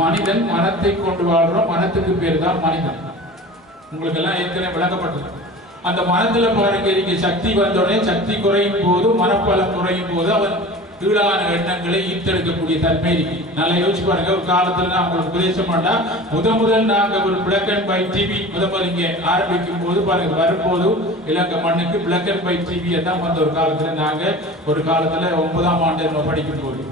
மனிதன் மனத்தை கொண்டு வாழ்றோம். மனத்துக்கு பேர் தான் மனிதன். உங்களுக்கு எல்லாம் ஏற்கனவே விளக்கப்பட்டது அந்த மனத்துல பாருங்க நீங்க சக்தி வந்தோடனே சக்தி குறையும் போது மனப்பலம் குறையும் போது அவன் கீழான எண்ணங்களை ஈர்த்தெடுக்கக்கூடிய தன்மை இருக்கு. நல்லா யோசிச்சு பாருங்க ஒரு காலத்துல நான் உங்களுக்கு உபதேசம் பண்ணா முத முதல் நாங்க ஒரு பிளாக் அண்ட் ஒயிட் டிவி முத முதல் இங்க ஆரம்பிக்கும் போது பாருங்க வரும்போது இலங்கை மண்ணுக்கு பிளாக் அண்ட் ஒயிட் டிவியை தான் வந்த ஒரு காலத்துல நாங்க ஒரு காலத்துல ஒன்பதாம் ஆண்டு நம்ம படிக்கும் போது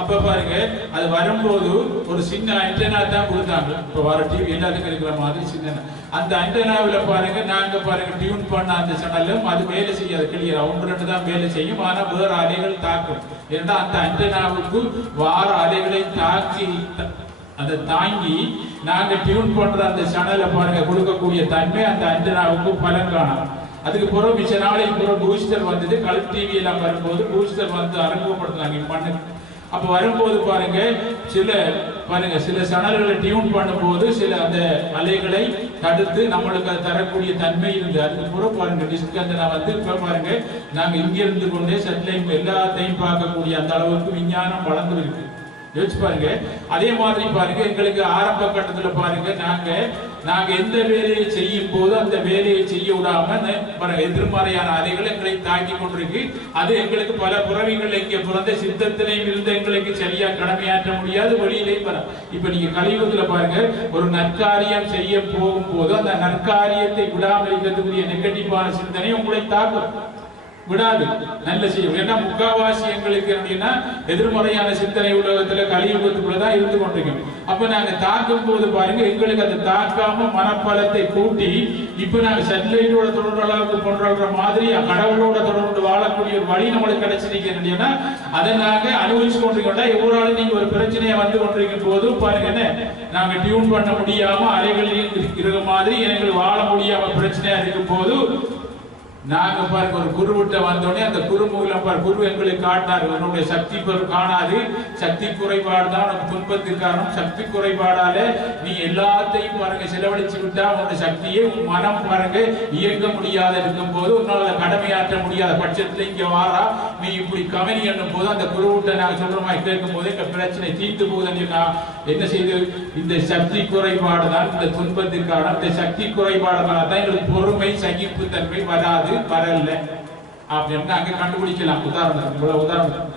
அப்ப பாருங்க அது வரும்போது ஒரு சின்ன அண்டனா தான் கொடுத்தாங்க. இப்ப வர டிவி எல்லாத்துக்கும் இருக்கிற மாதிரி சின்ன அந்த அண்டனாவில் பாருங்க நாங்க பாருங்க டியூன் பண்ண அந்த சேனலும் அது வேலை செய்யாது. கிளியர் ஒன்று ரெண்டு தான் வேலை செய்யும். ஆனா வேற அலைகள் தாக்கும். ஏன்னா அந்த அண்டனாவுக்கு வார அலைகளை தாக்கி அதை தாங்கி நாங்க டியூன் பண்ற அந்த சேனலை பாருங்க கொடுக்கக்கூடிய தன்மை அந்த அண்டனாவுக்கு பலன் காணும். அதுக்கு பிறகு மிச்ச நாளை பிறகு பூஸ்டர் வந்தது. கலர் டிவி எல்லாம் வரும்போது பூஸ்டர் வந்து அறிமுகப்படுத்தினாங்க. மண்ணுக்கு அப்ப வரும்போது பாருங்க சில பாருங்க சில சணல்களை டியூன் பண்ணும்போது சில அந்த அலைகளை தடுத்து நம்மளுக்கு அது தரக்கூடிய தன்மை இருந்து அதுக்கு கூட பாருங்க டிஸ்கந்தனா வந்து இப்ப பாருங்க நாங்க இங்க இருந்து கொண்டே செட்டிலையும் எல்லாத்தையும் பார்க்கக்கூடிய அந்த அளவுக்கு விஞ்ஞானம் வளர்ந்து இருக்கு. யோசிச்சு பாருங்க. அதே மாதிரி பாருங்க எங்களுக்கு ஆரம்ப கட்டத்துல பாருங்க நாங்க நாங்க எந்த வேலையை செய்யும் போது அந்த வேலையை செய்ய விடாம எதிர்மறையான அறைகள் எங்களை தாக்கி கொண்டிருக்கு. அது எங்களுக்கு பல புறவிகள் இங்க பிறந்த சித்தத்திலையும் இருந்த எங்களுக்கு சரியா கடமையாற்ற முடியாது வெளியிலையும் வர இப்ப நீங்க கலியுகத்துல பாருங்க ஒரு நற்காரியம் செய்ய போகும்போது அந்த நற்காரியத்தை விடாமல் இருக்கிறதுக்குரிய நெகட்டிவான சிந்தனை உங்களை தாக்கும். விடாது. நல்ல செய்யும். ஏன்னா முக்காவாசி எங்களுக்கு அப்படின்னா எதிர்மறையான சிந்தனை உலகத்துல கலியுகத்துக்குள்ளதான் இருந்து கொண்டிருக்கும். அப்ப நாங்க தாக்கும் போது பாருங்க எங்களுக்கு அதை தாக்காம மனப்பலத்தை கூட்டி இப்ப நாங்க சன்லைட்டோட தொடர்பு அளவுக்கு கொண்டாடுற மாதிரி கடவுளோட தொடர்பு வாழக்கூடிய ஒரு வழி நம்மளுக்கு கிடைச்சிருக்கேன் அதை நாங்க அனுபவிச்சு கொண்டிருக்கோம்டா. எவ்வளவு நீங்க ஒரு பிரச்சனையை வந்து கொண்டிருக்கும் போது பாருங்க என்ன? நாங்க டியூன் பண்ண முடியாம அறைகளில் இருக்கிற மாதிரி எங்களுக்கு வாழ முடியாம பிரச்சனையா இருக்கும் போது நாங்க பாருங்க ஒரு குருவிட்ட வந்தோடனே அந்த குரு மூலம் பாரு குரு எங்களுக்கு காட்டினார். உன்னுடைய சக்தி பொருள் காணாது. சக்தி குறைபாடு தான் நம்ம துன்பத்திற்கு காரணம் சக்தி குறைபாடாலே நீ எல்லாத்தையும் பாருங்க செலவழிச்சு விட்டா உன்னுடைய சக்தியை உன் மனம் பாருங்க இயங்க முடியாத இருக்கும் போது உன்னால கடமையாற்ற முடியாத பட்சத்துல இங்க வாரா. நீ இப்படி கவனி என்னும் போது அந்த குருவிட்ட நாங்க சொல்ற மாதிரி கேட்கும் போது எங்க பிரச்சனை தீர்த்து போகுதுன்னு என்ன செய்து? இந்த சக்தி குறைபாடு தான் இந்த துன்பத்திற்கான இந்த சக்தி குறைபாடுனால தான் எங்களுக்கு பொறுமை சகிப்பு தன்மை வராது வரல. அப்படின்னு அங்க கண்டுபிடிக்கலாம். உதாரணம் உதாரணம்